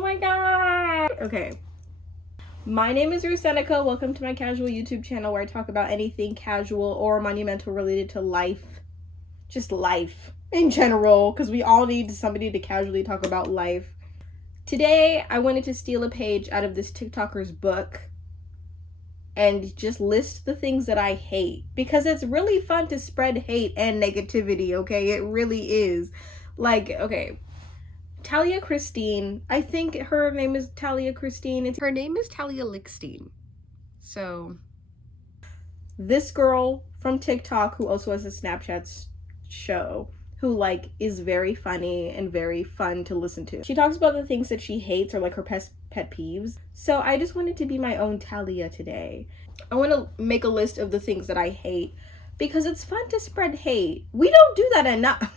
my god. Okay. My name is Ruth Seneca. Welcome to my casual YouTube channel where I talk about anything casual or monumental related to life. Just life in general, because we all need somebody to casually talk about life. Today, I wanted to steal a page out of this TikToker's book and just list the things that I hate, because it's really fun to spread hate and negativity, okay? It really is. Like, okay, Talia Christine, I think her name is Talia Christine. Her name is Talia Lickstein. So, this girl from TikTok who also has a Snapchat show, who like is very funny and very fun to listen to. She talks about the things that she hates or like her pet peeves. So I just wanted to be my own Talia today. I want to make a list of the things that I hate because it's fun to spread hate. We don't do that enough.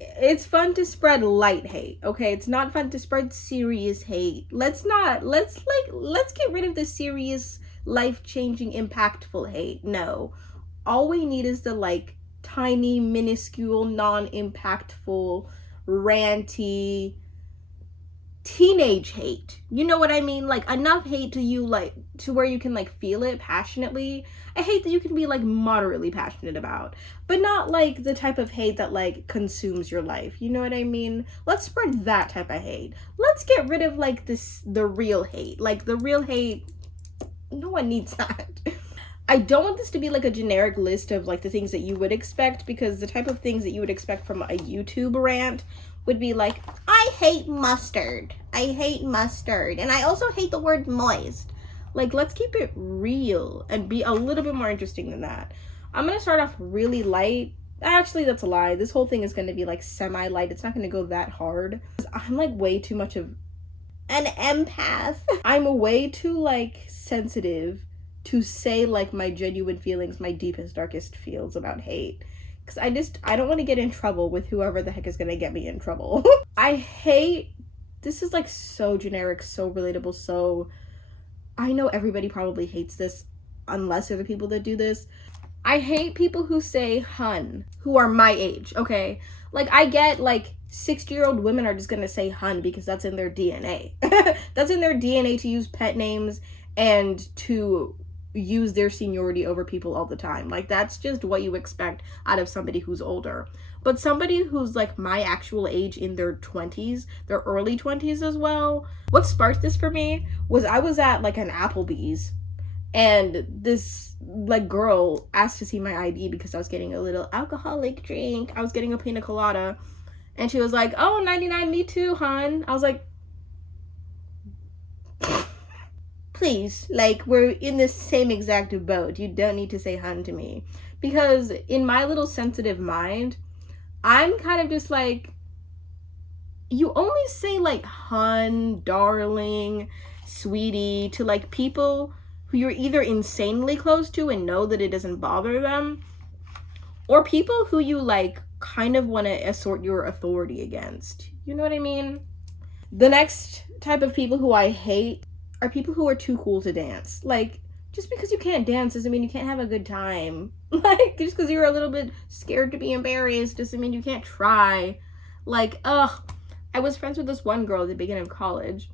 It's fun to spread light hate, okay? It's not fun to spread serious hate. Let's get rid of the serious, life-changing, impactful hate. No. All we need is the like tiny, minuscule, non-impactful, ranty teenage hate. You know what I mean? Like enough hate to you, like to where you can like feel it passionately. A hate that you can be like moderately passionate about, but not like the type of hate that like consumes your life. You know what I mean? Let's spread that type of hate. Let's get rid of like the real hate. Like the real hate, no one needs that. I don't want this to be like a generic list of like the things that you would expect, because the type of things that you would expect from a YouTube rant would be like, I hate mustard. I hate mustard. And I also hate the word moist. Like, let's keep it real and be a little bit more interesting than that. I'm going to start off really light. Actually, that's a lie. This whole thing is going to be like semi-light. It's not going to go that hard. I'm like way too much of an empath. I'm way too like sensitive to say like my genuine feelings, my deepest, darkest feels about hate. Because I don't want to get in trouble with whoever the heck is going to get me in trouble. I hate, this is like so generic, so relatable, so, I know everybody probably hates this unless they're the people that do this. I hate people who say hun, who are my age, okay? Like, I get like 60-year-old women are just going to say hun because that's in their DNA. That's in their DNA to use pet names and to use their seniority over people all the time. Like, that's just what you expect out of somebody who's older. But somebody who's like my actual age, in their 20s, their early 20s as well. What sparked this for me was I was at like an Applebee's, and this like girl asked to see my ID because I was getting a little alcoholic drink. I was getting a pina colada, and she was like, oh, 99, me too, hon. I was like, please, like, we're in the same exact boat. You don't need to say hun to me. Because in my little sensitive mind, I'm kind of just like, you only say like hun, darling, sweetie to like people who you're either insanely close to and know that it doesn't bother them, or people who you like kind of want to assert your authority against. You know what I mean? The next type of people who I hate are people who are too cool to dance. Like, just because you can't dance doesn't mean you can't have a good time. Like, just because you're a little bit scared to be embarrassed doesn't mean you can't try. Like, I was friends with this one girl at the beginning of college,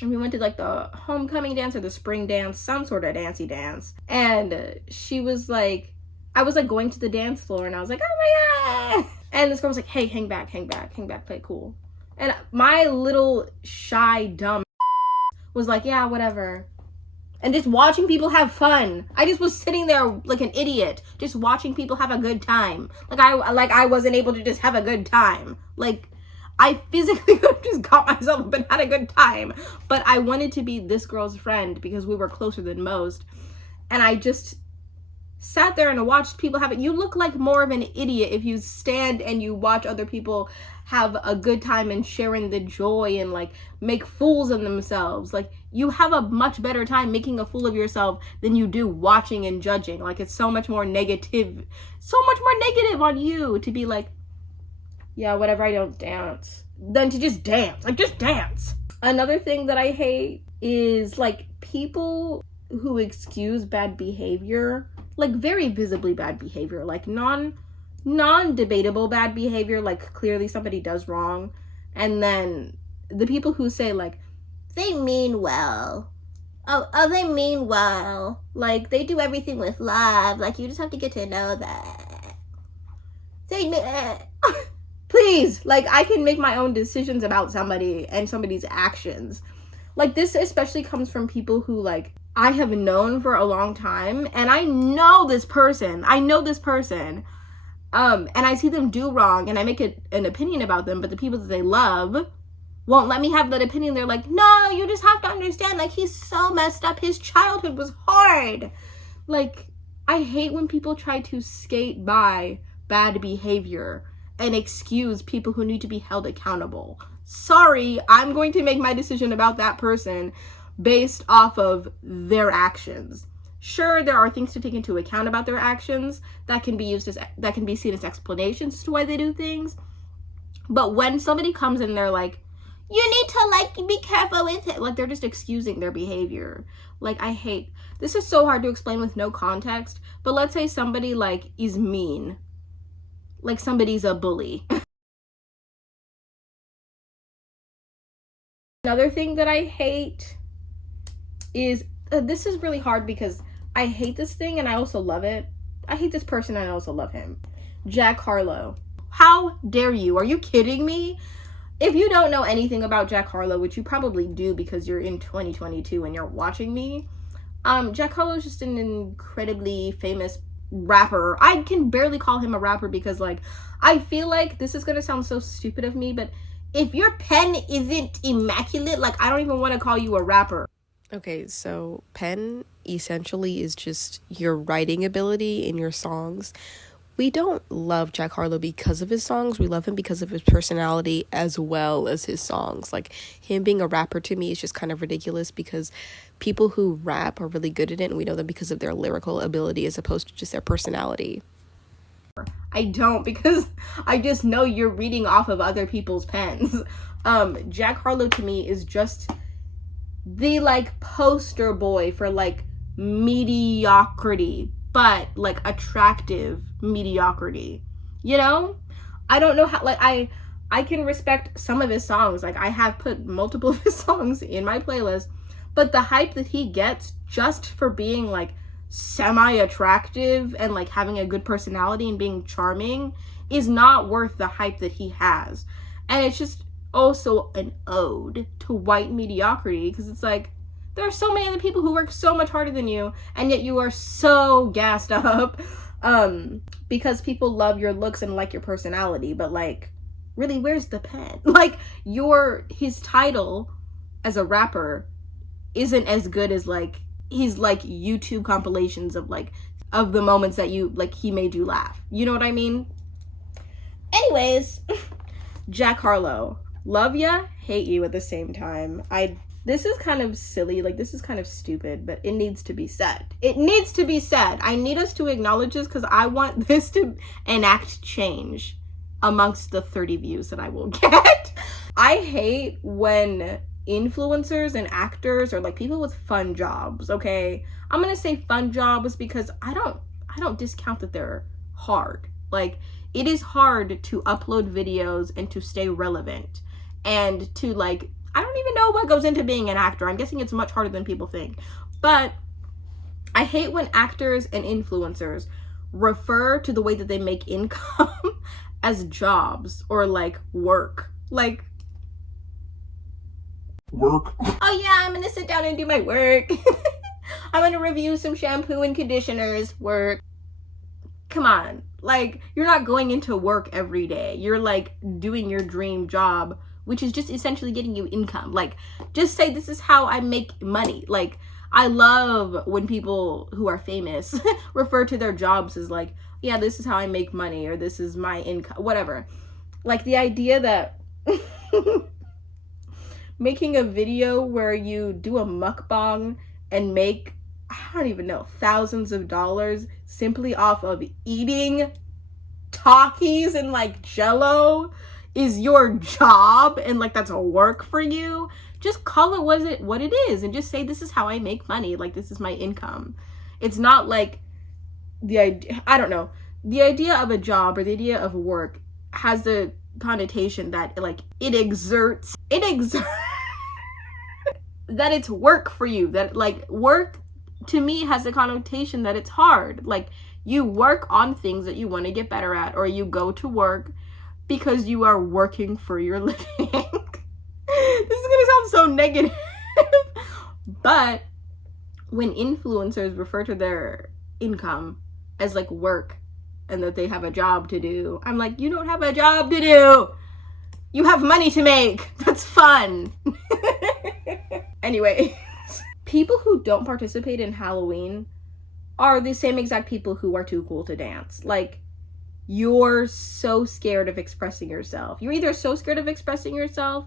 and we went to like the homecoming dance or the spring dance, some sort of dancey dance. And she was like, I was like going to the dance floor, and I was like, oh my god. And this girl was like, hey, hang back, play cool. And my little shy, dumb was like, yeah, whatever. And just watching people have fun. I just was sitting there like an idiot, just watching people have a good time. Like I wasn't able to just have a good time. Like, I physically could have just got myself up and had a good time. But I wanted to be this girl's friend because we were closer than most. And I just sat there and watched people have it. You look like more of an idiot if you stand and you watch other people have a good time and sharing the joy and like make fools of themselves. Like, you have a much better time making a fool of yourself than you do watching and judging. Like, it's so much more negative on you to be like, yeah, whatever, I don't dance, than to just dance. Like, just dance. Another thing that I hate is like people who excuse bad behavior, like very visibly bad behavior, like non-debatable bad behavior, like clearly somebody does wrong, and then the people who say like they mean well. Oh, they mean well. Like they do everything with love. Like you just have to get to know that. They please, like I can make my own decisions about somebody and somebody's actions. Like this especially comes from people who like I have known for a long time, and I know this person. And I see them do wrong, and I make an opinion about them, but the people that they love won't let me have that opinion. They're like, no, you just have to understand, like, he's so messed up. His childhood was hard. Like, I hate when people try to skate by bad behavior and excuse people who need to be held accountable. Sorry, I'm going to make my decision about that person based off of their actions. Sure, there are things to take into account about their actions that can be seen as explanations to why they do things. But when somebody comes in and they're like, you need to like be careful with it, like they're just excusing their behavior. Like I hate this. Is so hard to explain with no context, but let's say somebody like is mean, like somebody's a bully. Another thing that I hate is this is really hard because I hate this thing and I also love it. I hate this person and I also love him. Jack Harlow. How dare you? Are you kidding me? If you don't know anything about Jack Harlow, which you probably do because you're in 2022 and you're watching me, Jack Harlow is just an incredibly famous rapper. I can barely call him a rapper because, like, I feel like this is gonna sound so stupid of me, but if your pen isn't immaculate, like, I don't even want to call you a rapper. Okay, so pen essentially is just your writing ability in your songs. We don't love Jack Harlow because of his songs. We love him because of his personality as well as his songs. Like, him being a rapper to me is just kind of ridiculous because people who rap are really good at it, and we know them because of their lyrical ability as opposed to just their personality. I don't, because I just know you're reading off of other people's pens. Jack Harlow to me is just the like poster boy for like mediocrity, but like attractive mediocrity. You know? I don't know how, like I can respect some of his songs. Like I have put multiple of his songs in my playlist, but the hype that he gets just for being like semi-attractive and like having a good personality and being charming is not worth the hype that he has. And it's just also an ode to white mediocrity because it's like there are so many other people who work so much harder than you and yet you are so gassed up because people love your looks and like your personality, but like really, where's the pen? Like his title as a rapper isn't as good as like his like YouTube compilations of like of the moments that you like he made you laugh. You know what I mean? Anyways, Jack Harlow, love ya, hate you at the same time. This is kind of silly, like this is kind of stupid, but it needs to be said. It needs to be said. I need us to acknowledge this because I want this to enact change amongst the 30 views that I will get. I hate when influencers and actors or like people with fun jobs, okay? I'm gonna say fun jobs because I don't discount that they're hard. Like it is hard to upload videos and to stay relevant and to like I don't even know what goes into being an actor. I'm guessing it's much harder than people think. But I hate when actors and influencers refer to the way that they make income as jobs or like work. Like work. Oh yeah, I'm gonna sit down and do my work. I'm gonna review some shampoo and conditioners. Work. Come on. Like, you're not going into work every day. You're like doing your dream job, which is just essentially getting you income. Like, just say this is how I make money. Like, I love when people who are famous refer to their jobs as like, yeah, this is how I make money, or this is my income, whatever. Like the idea that making a video where you do a mukbang and make, I don't even know, thousands of dollars simply off of eating Takis and like Jello is your job and like that's a work for you. Just call it what it is and just say this is how I make money. Like this is my income. It's not like the idea, I don't know. the idea of a job or the idea of work has the connotation that like it exerts that it's work for you, that like work to me has the connotation that it's hard. Like you work on things that you want to get better at, or you go to work because you are working for your living. This is gonna sound so negative. But when influencers refer to their income as like work and that they have a job to do, I'm like, you don't have a job to do. You have money to make. That's fun. Anyway, people who don't participate in Halloween are the same exact people who are too cool to dance. Like, you're so scared of expressing yourself. You're either so scared of expressing yourself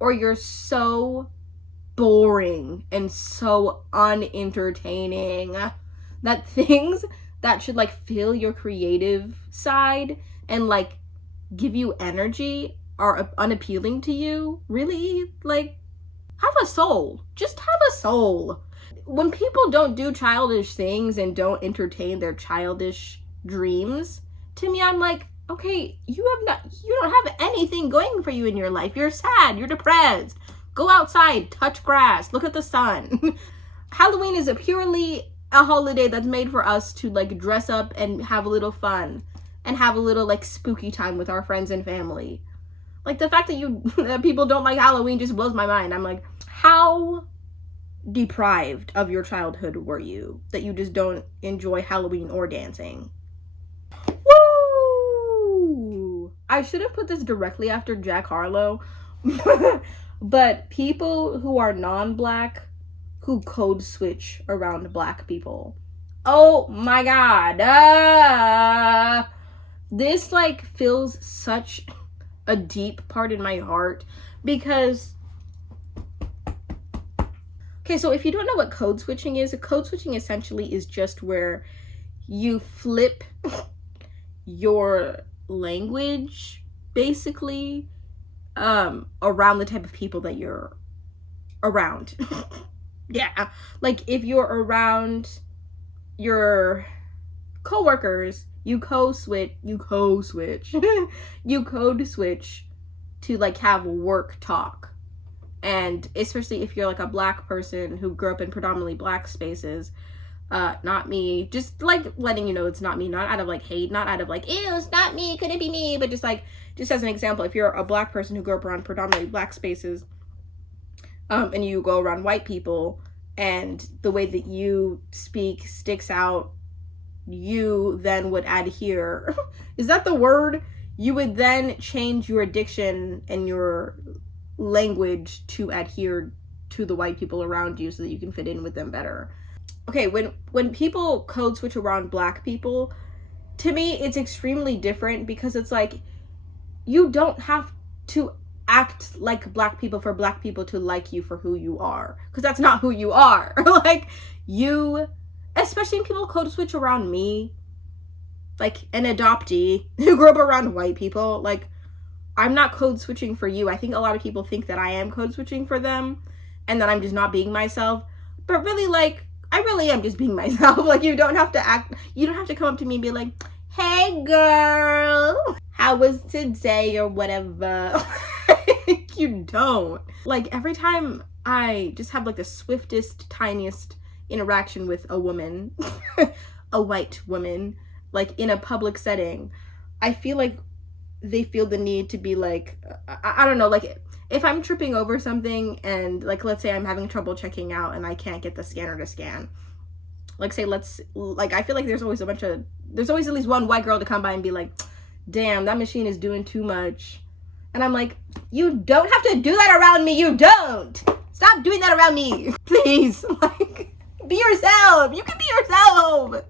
or you're so boring and so unentertaining that things that should like fill your creative side and like give you energy are unappealing to you. Really, like, have a soul. Just have a soul. When people don't do childish things and don't entertain their childish dreams, to me I'm like, okay, you don't have anything going for you in your life. You're sad, you're depressed. Go outside, touch grass, look at the sun. Halloween is purely a holiday that's made for us to like dress up and have a little fun and have a little like spooky time with our friends and family. Like the fact that that people don't like Halloween just blows my mind. I'm like, how deprived of your childhood were you that you just don't enjoy Halloween or dancing? Woo! I should have put this directly after Jack Harlow. But people who are non-black who code switch around black people. Oh my god. This like fills such a deep part in my heart because okay, so if you don't know what code switching is, code switching essentially is just where you flip your language basically around the type of people that you're around. Yeah, like if you're around your coworkers, you code switch you code switch to like have work talk. And especially if you're like a black person who grew up in predominantly black spaces, not me, just like letting you know it's not me, not out of like hate, not out of like, ew, it's not me, couldn't be me, but just like, just as an example, if you're a black person who grew up around predominantly black spaces, and you go around white people and the way that you speak sticks out, you then would adhere. Is that the word? You would then change your diction and your language to adhere to the white people around you so that you can fit in with them better. Okay, when people code switch around black people, to me it's extremely different because it's like you don't have to act like black people for black people to like you for who you are, because that's not who you are. Like, you, especially when people code switch around me, like an adoptee who grew up around white people, like, I'm not code switching for you. I think a lot of people think that I am code switching for them and that I'm just not being myself, but really, like, I really am just being myself. Like, you don't have to come up to me and be like, hey girl, how was today or whatever. You don't. Like, every time I just have like the swiftest, tiniest interaction with a woman, a white woman, like in a public setting, I feel like they feel the need to be like, I don't know, like if I'm tripping over something and like, let's say I'm having trouble checking out and I can't get the scanner to scan. Like, say, I feel like there's always at least one white girl to come by and be like, damn, that machine is doing too much. And I'm like, you don't have to do that around me. You don't. Stop doing that around me. Please. Like, be yourself. You can be yourself.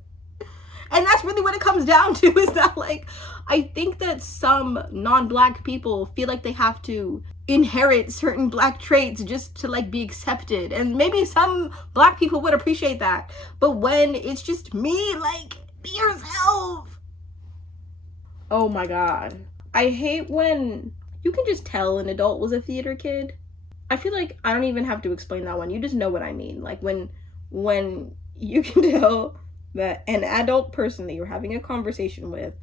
And that's really what it comes down to, is that, like, I think that some non-black people feel like they have to inherit certain black traits just to, like, be accepted. And maybe some black people would appreciate that. But when it's just me, like, be yourself. Oh my god. I hate when you can just tell an adult was a theater kid. I feel like I don't even have to explain that one. You just know what I mean. Like, when you can tell that an adult person that you're having a conversation with,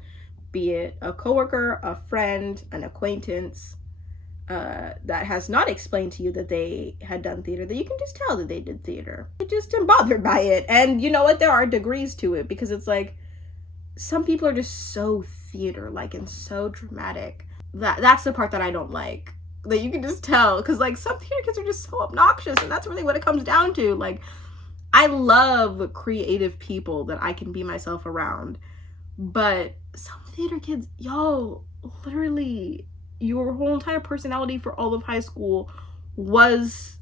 be it a coworker, a friend, an acquaintance, that has not explained to you that they had done theater, that you can just tell that they did theater. They just am bothered by it. And you know what? There are degrees to it, because it's like some people are just so theater like and so dramatic. That's the part that I don't like. That you can just tell, because like some theater kids are just so obnoxious, and that's really what it comes down to. Like, I love creative people that I can be myself around, but some theater kids, y'all, literally, your whole entire personality for all of high school was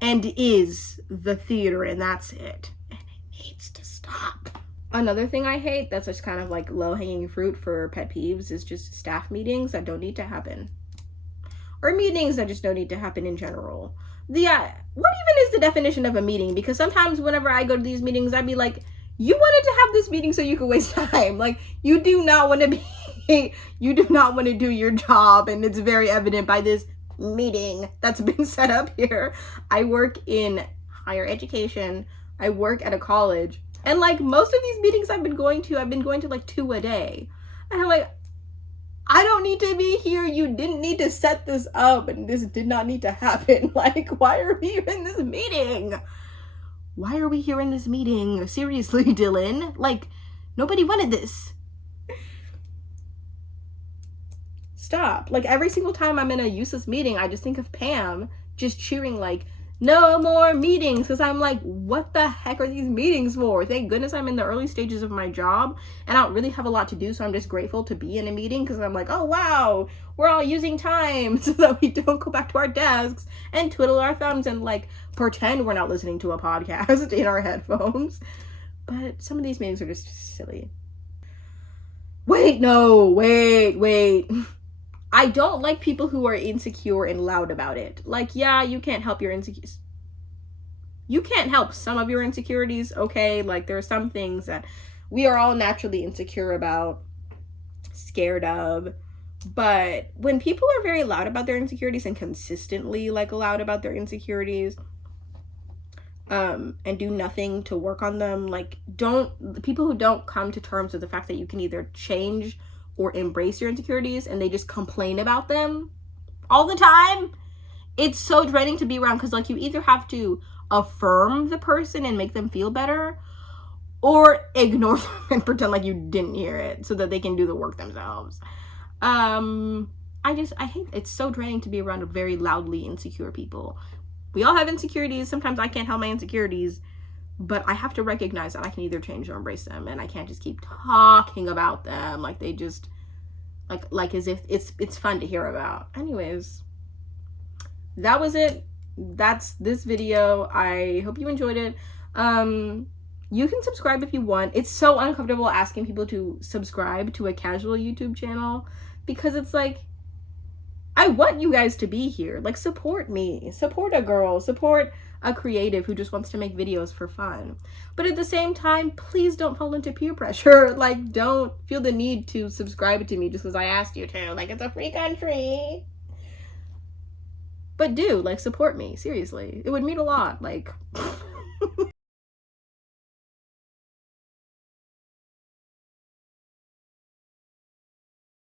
and is the theater, and that's it. And it needs to stop. Another thing I hate that's just kind of like low-hanging fruit for pet peeves is just staff meetings that don't need to happen. Or meetings that just don't need to happen in general. What even is the definition of a meeting? Because sometimes whenever I go to these meetings, I'd be like, you wanted to have this meeting so you could waste time. Like, you do not want to be, you do not want to do your job, and it's very evident by this meeting that's been set up here. I work in higher education. I work at a college. And like most of these meetings I've been going to like 2 a day. And I'm like, I don't need to be here. You didn't need to set this up, and this did not need to happen. Like, why are we in this meeting? Why are we here in this meeting? Seriously, Dylan. Like, nobody wanted this. Stop. Like, every single time I'm in a useless meeting, I just think of Pam just cheering like, no more meetings, because I'm like, what the heck are these meetings for? Thank goodness I'm in the early stages of my job and I don't really have a lot to do, so I'm just grateful to be in a meeting, because I'm like, oh wow, we're all using time so that we don't go back to our desks and twiddle our thumbs and like pretend we're not listening to a podcast in our headphones. But some of these meetings are just silly. Wait. I don't like people who are insecure and loud about it. Like, yeah, you can't help your insecurities. You can't help some of your insecurities, okay? Like, there are some things that we are all naturally insecure about, scared of. But when people are very loud about their insecurities and consistently, like, loud about their insecurities, and do nothing to work on them, like, people who don't come to terms with the fact that you can either change or embrace your insecurities, and they just complain about them all the time, it's so draining to be around, because like you either have to affirm the person and make them feel better, or ignore them and pretend like you didn't hear it so that they can do the work themselves. I hate, it's so draining to be around very loudly insecure people. We all have insecurities. Sometimes I can't help my insecurities, but I have to recognize that I can either change or embrace them, and I can't just keep talking about them like they just like as if it's fun to hear about. Anyways, that was it. That's this video. I hope you enjoyed it. You can subscribe if you want. It's so uncomfortable asking people to subscribe to a casual YouTube channel, because it's like, I want you guys to be here. Like, support me, support a girl, support a creative who just wants to make videos for fun. But at the same time, please don't fall into peer pressure. Like, don't feel the need to subscribe to me just because I asked you to. Like, it's a free country. But do, like, support me. Seriously. It would mean a lot. Like,